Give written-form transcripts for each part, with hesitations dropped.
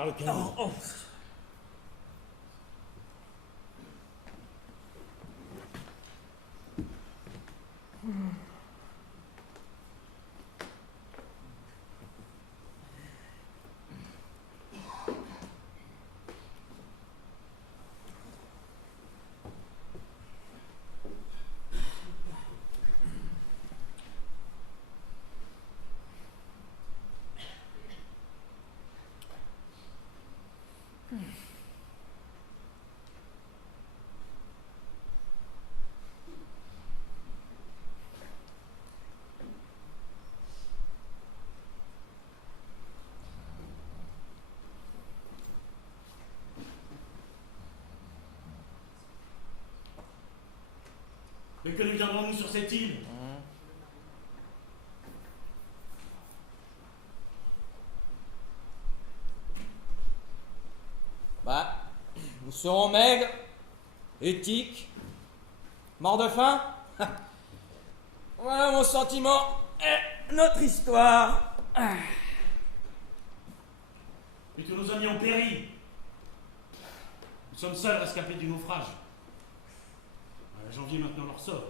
Arlequin. Oh. Mais que deviendrons-nous sur cette île? Bah, nous serons maigres, éthiques, morts de faim. Voilà mon sentiment et notre histoire. Et que nos amis ont péri. Nous sommes seuls rescapés du naufrage. J'envie maintenant leur sort.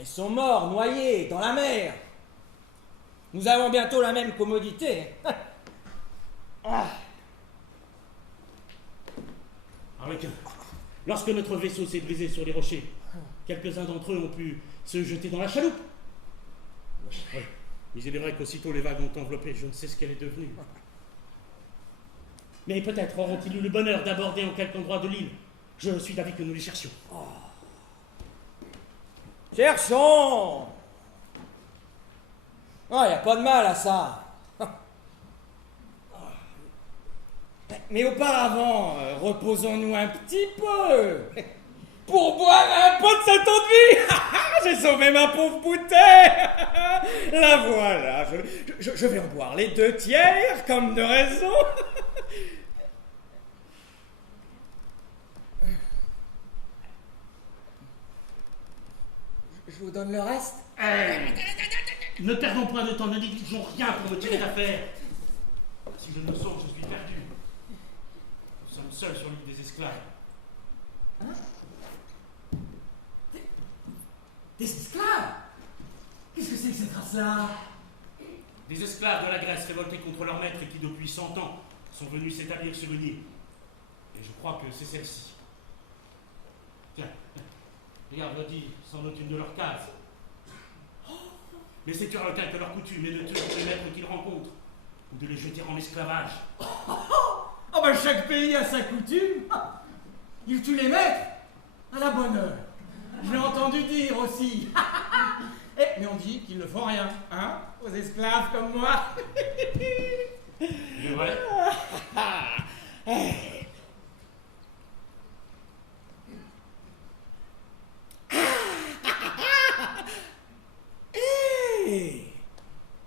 Ils sont morts, noyés, dans la mer. Nous avons bientôt la même commodité. Arlequin, lorsque notre vaisseau s'est brisé sur les rochers, quelques-uns d'entre eux ont pu se jeter dans la chaloupe. Oui, mais il est vrai qu'aussitôt les vagues ont enveloppé, je ne sais ce qu'elle est devenue. Mais peut-être auront-ils eu le bonheur d'aborder en quelque endroit de l'île. Je suis d'avis que nous les cherchions. Cherchons. Il n'y a pas de mal à ça. Mais auparavant, reposons-nous un petit peu. Pour boire un pot de cette eau de vie. J'ai sauvé ma pauvre bouteille. La voilà. Je vais en boire les 2/3, comme de raison. Je vous donne le reste. Ne perdons point de temps, ne négligeons rien pour me tirer d'affaire. Si je me sauve, je suis perdu. Nous sommes seuls sur l'île des esclaves. Hein? Des esclaves? Qu'est-ce que c'est que cette race-là? Des esclaves de la Grèce révoltés contre leur maître et qui, depuis 100 ans, sont venus s'établir sur une île. Et je crois que c'est celle-ci. Tiens, regarde, Lodi, sans doute une de leurs cases. Mais c'est Arlequin que leur coutume est de tuer tous les maîtres qu'ils rencontrent, ou de les jeter en esclavage. Oh ben chaque pays a sa coutume. Il tue les maîtres à la bonne heure. Je l'ai entendu dire aussi. Mais on dit qu'ils ne font rien, hein, aux esclaves comme moi. Il est vrai.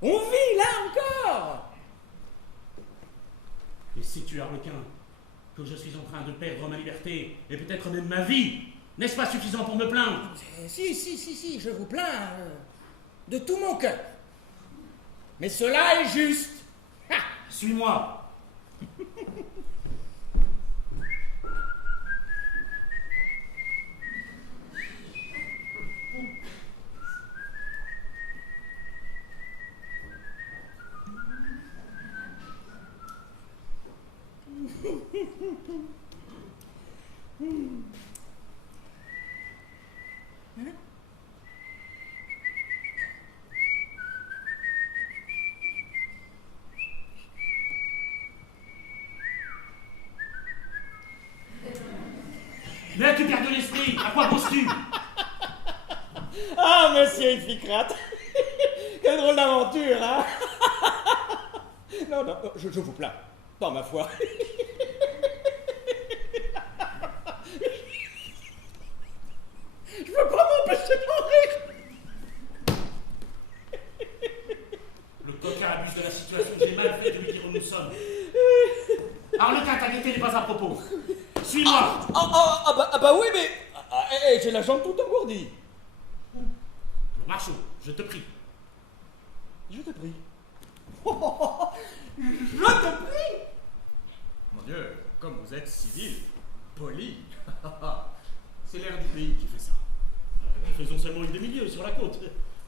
On vit là encore. Et sais-tu, Arlequin, que je suis en train de perdre ma liberté, et peut-être même ma vie? N'est-ce pas suffisant pour me plaindre? Si, je vous plains de tout mon cœur. Mais cela est juste. Suis-moi. Mais as-tu perdu l'esprit? À quoi penses-tu? Ah, monsieur Iphicrate. Quelle drôle d'aventure, hein. Non, je vous plains. Par ma foi. Je peux pas m'empêcher de rire. Le coquin abuse de la situation, j'ai mal fait de lui dire où nous sommes. Arlequin, ta gaieté n'est pas à propos. Suis-moi. Bah oui, mais j'ai la jambe toute engourdie. Marchons, je te prie. Je te prie. Je te prie. Mon Dieu, comme vous êtes civil, poli. C'est l'air du pays qui fait ça. Faisons seulement une demi-lieue sur la côte,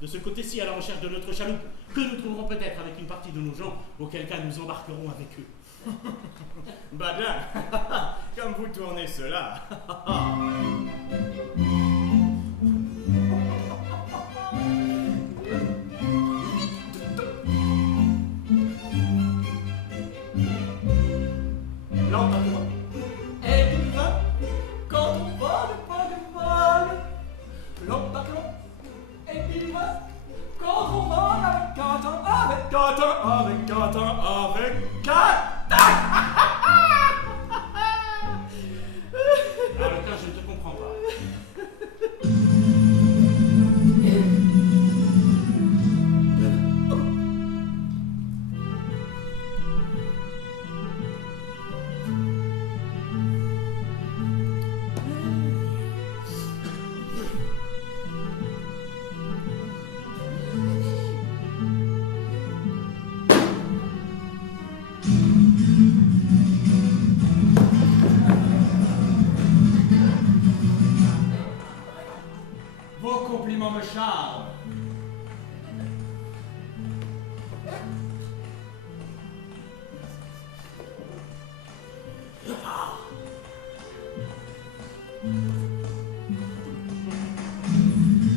de ce côté-ci à la recherche de notre chaloupe, que nous trouverons peut-être avec une partie de nos gens, auquel cas nous embarquerons avec eux. Badin, comme vous tournez cela. L'entends-toi. Et du vin, quand on vole pas de vol. L'entends-toi. Et du vin, quand on vole avec Quentin, avec Quentin, avec Quentin, avec Quentin. Arlequin, je ne te comprends pas. Vos compliments me charment.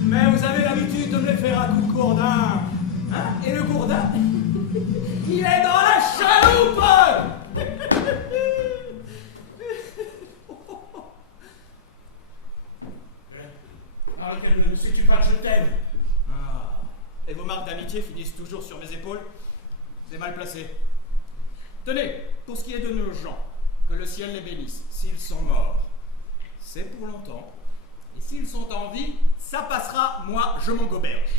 Mais vous avez l'habitude de me les faire à coups de gourdin. Hein? Et le gourdin, il est dans la chaloupe. Arlequin, ne sais-tu pas que je t'aime? Ah. Et vos marques d'amitié finissent toujours sur mes épaules? C'est mal placé. Tenez, pour ce qui est de nos gens, que le ciel les bénisse. S'ils sont morts, c'est pour longtemps. Et s'ils sont en vie, ça passera, moi, je m'en goberge.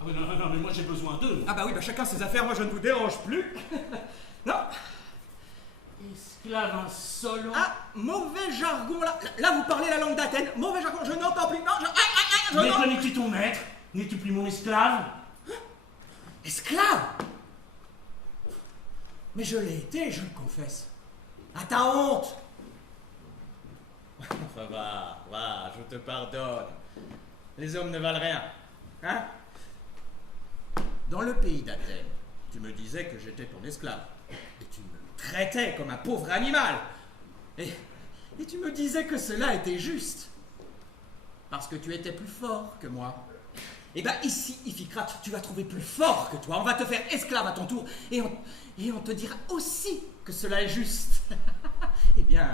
Ah mais non, mais moi j'ai besoin d'eux. Ah bah oui, bah chacun ses affaires, moi je ne vous dérange plus. Non. Esclave insolent. Ah, mauvais jargon, là vous parlez la langue d'Athènes. Mauvais jargon, je n'entends plus. Non, je Mais n'entends. connais-tu ton maître? N'es-tu plus mon esclave? Esclave? Mais je l'ai été, je le confesse. À ta honte. Enfin, va, je te pardonne. Les hommes ne valent rien. Hein? Dans le pays d'Athènes, tu me disais que j'étais ton esclave. Et tu me traitais comme un pauvre animal. Et tu me disais que cela était juste. Parce que tu étais plus fort que moi. Et bien ici, Iphicrate, tu vas trouver plus fort que toi. On va te faire esclave à ton tour. Et on te dira aussi que cela est juste. Eh bien,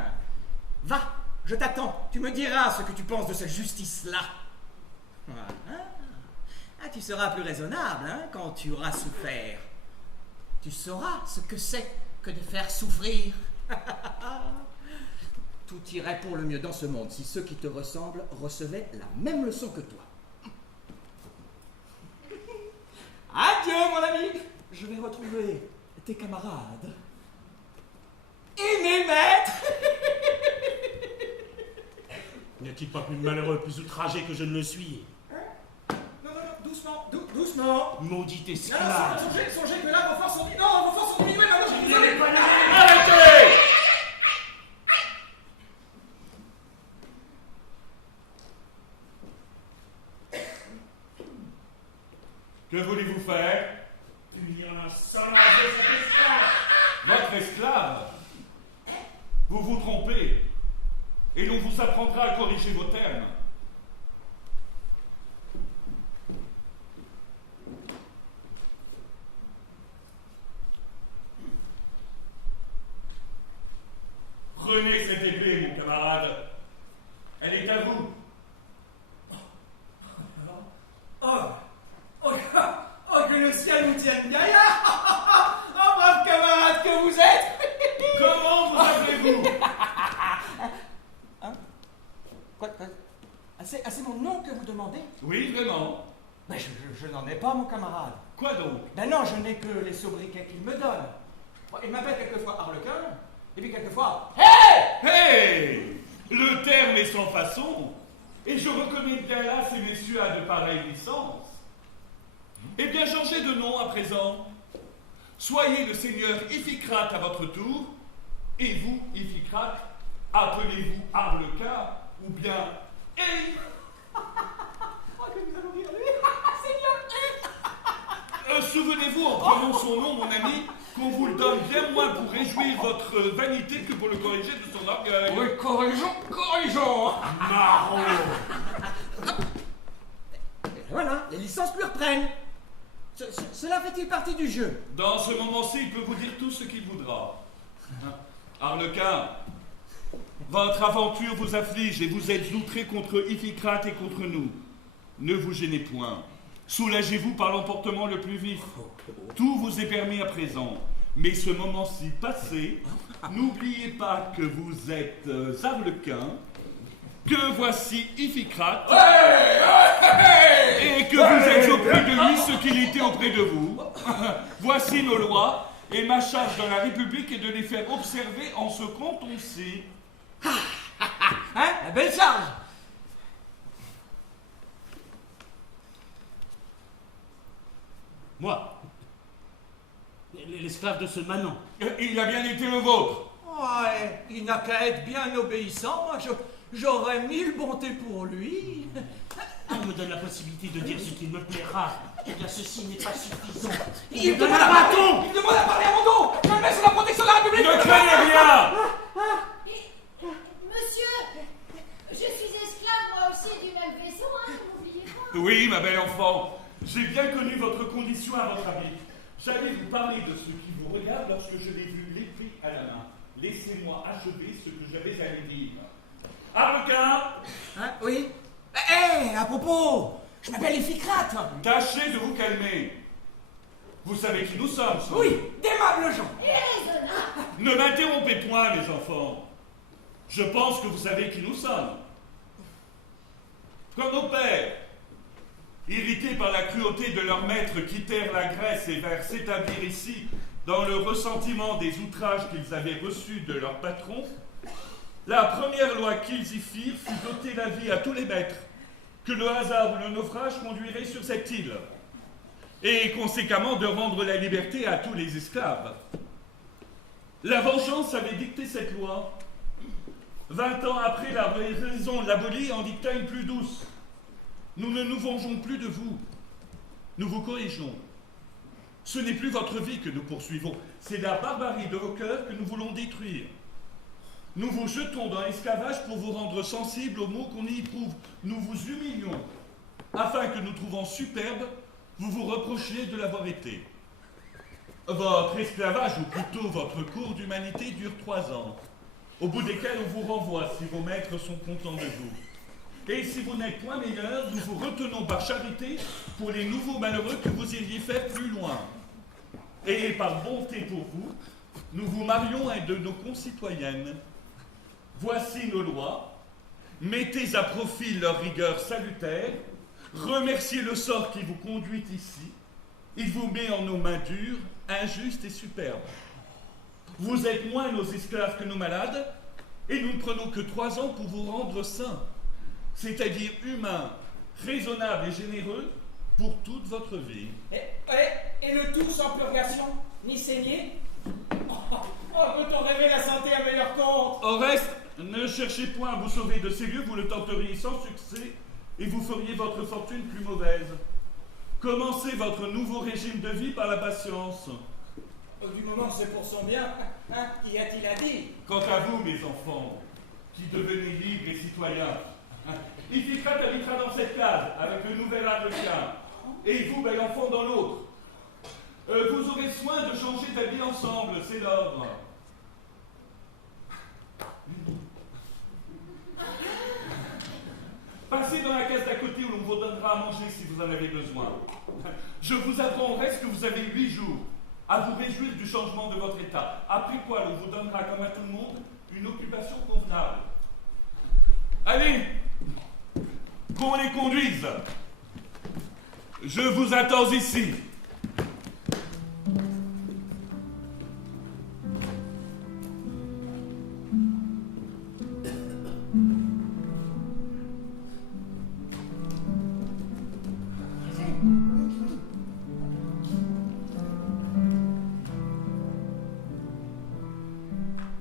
va, je t'attends. Tu me diras ce que tu penses de cette justice-là. Voilà. Ah, tu seras plus raisonnable hein, quand tu auras souffert. Tu sauras ce que c'est que de faire souffrir. Tout irait pour le mieux dans ce monde si ceux qui te ressemblent recevaient la même leçon que toi. Adieu, mon ami. Je vais retrouver tes camarades. Et mes maîtres. N'y a-t-il pas plus malheureux, plus outragé que je ne le suis? Non, doucement, doucement. Maudit Non, esclave. songez que là, vos forces sont diminuées. Non, vos forces sont diminuées. Arrêtez! Que voulez-vous faire? Punir l'insolence de cet esclave. Votre esclave? Vous vous trompez. Et l'on vous apprendra à corriger vos termes. Prenez cette épée, mon camarade. Elle est à vous. Oh, que le ciel vous tienne gaillard. Oh, brave camarade que vous êtes. Comment vous appelez-vous? Hein? Quoi? C'est mon nom que vous demandez? Oui, vraiment. Ben, je n'en ai pas, mon camarade. Quoi donc? Ben non, je n'ai que les sobriquets qu'il me donne. Bon, il m'appelle quelquefois Arlequin, et puis quelquefois... Hey! Hey! Le terme est sans façon, et je reconnais bien là ces messieurs à de pareilles licences. Eh bien, changez de nom à présent. Soyez le seigneur Iphicrate à votre tour, et vous, Iphicrate, appelez-vous Arlequin, ou bien Hey. Souvenez-vous, en prenant son nom, mon ami, qu'on vous le donne bien moins pour réjouir votre vanité que pour le corriger de son orgueil. Oui, corrigeons. Marron. Voilà, les licences lui reprennent. Cela fait-il partie du jeu? Dans ce moment-ci, il peut vous dire tout ce qu'il voudra. Arlequin, votre aventure vous afflige et vous êtes outré contre Iphicrate et contre nous. Ne vous gênez point. Soulagez-vous par l'emportement le plus vif. Tout vous est permis à présent. Mais ce moment-ci passé, n'oubliez pas que vous êtes Arlequin, que voici Iphicrate, et que vous êtes auprès de lui ce qu'il était auprès de vous. Voici nos lois, et ma charge dans la République est de les faire observer en ce canton-ci. Hein? La belle charge! Moi, l'esclave de ce manant. Il a bien été le vôtre. Ouais, il n'a qu'à être bien obéissant. Moi, j'aurais mille bontés pour lui. On me donne la possibilité de dire ce qu'il me plaira. Eh bien, ceci n'est pas suffisant. Il demande à parler à mon dos! Je le mets sous la protection de la République! Ne craignez rien. Monsieur, je suis esclave moi aussi du même vaisseau, hein, n'oubliez pas. Oui, ma belle enfant, j'ai bien connu votre condition à votre avis. J'allais vous parler de ce qui vous regarde lorsque je l'ai vu l'épée à la main. Laissez-moi achever ce que j'avais à lui dire. Arlequin, Hein? Oui? Hé, à propos! Je m'appelle Iphicrate! tâchez de vous calmer. Vous savez qui nous sommes, sans Oui, d'aimables gens! Irraisonnable. Ne m'interrompez point, mes enfants. Je pense que vous savez qui nous sommes. Quand nos pères, irrités par la cruauté de leurs maîtres, quittèrent la Grèce et vinrent s'établir ici, dans le ressentiment des outrages qu'ils avaient reçus de leurs patrons, la première loi qu'ils y firent fut d'ôter la vie à tous les maîtres, que le hasard ou le naufrage conduirait sur cette île, et conséquemment de rendre la liberté à tous les esclaves. La vengeance avait dicté cette loi. 20 ans après, la raison l'abolit en dicta une plus douce. Nous ne nous vengeons plus de vous. Nous vous corrigeons. Ce n'est plus votre vie que nous poursuivons, c'est la barbarie de vos cœurs que nous voulons détruire. Nous vous jetons dans l'esclavage pour vous rendre sensibles aux maux qu'on y éprouve. Nous vous humilions, afin que nous trouvant superbe, vous vous reprochiez de l'avoir été. Votre esclavage, ou plutôt votre cours d'humanité, dure 3 ans, au bout desquels on vous renvoie si vos maîtres sont contents de vous. Et si vous n'êtes point meilleur, nous vous retenons par charité pour les nouveaux malheureux que vous iriez faire plus loin. Et par bonté pour vous, nous vous marions à une de nos concitoyennes. Voici nos lois. Mettez à profit leur rigueur salutaire. Remerciez le sort qui vous conduit ici. Il vous met en nos mains dures, injustes et superbes. Vous êtes moins nos esclaves que nos malades, et nous ne prenons que 3 ans pour vous rendre saints, c'est-à-dire humains, raisonnables et généreux pour toute votre vie. Et le tout sans purgation, ni saignée? Peut-on rêver la santé à meilleur compte? Au reste, ne cherchez point à vous sauver de ces lieux, vous le tenteriez sans succès, et vous feriez votre fortune plus mauvaise. Commencez votre nouveau régime de vie par la patience. Du moment que c'est pour son bien, hein, qu'y a-t-il à dire? Quant à vous, mes enfants, qui devenez libres et citoyens, Iphicrate habitera dans cette case avec le nouvel Arlequin, et vous, bel enfant, dans l'autre. Vous aurez soin de changer d'habit ensemble, c'est l'ordre. Passez dans la case d'à côté où l'on vous donnera à manger si vous en avez besoin. Je vous apprends au reste que vous avez 8 jours à vous réjouir du changement de votre état, après quoi l'on vous donnera, comme à tout le monde, une occupation convenable. Allez, qu'on les conduise. Je vous attends ici.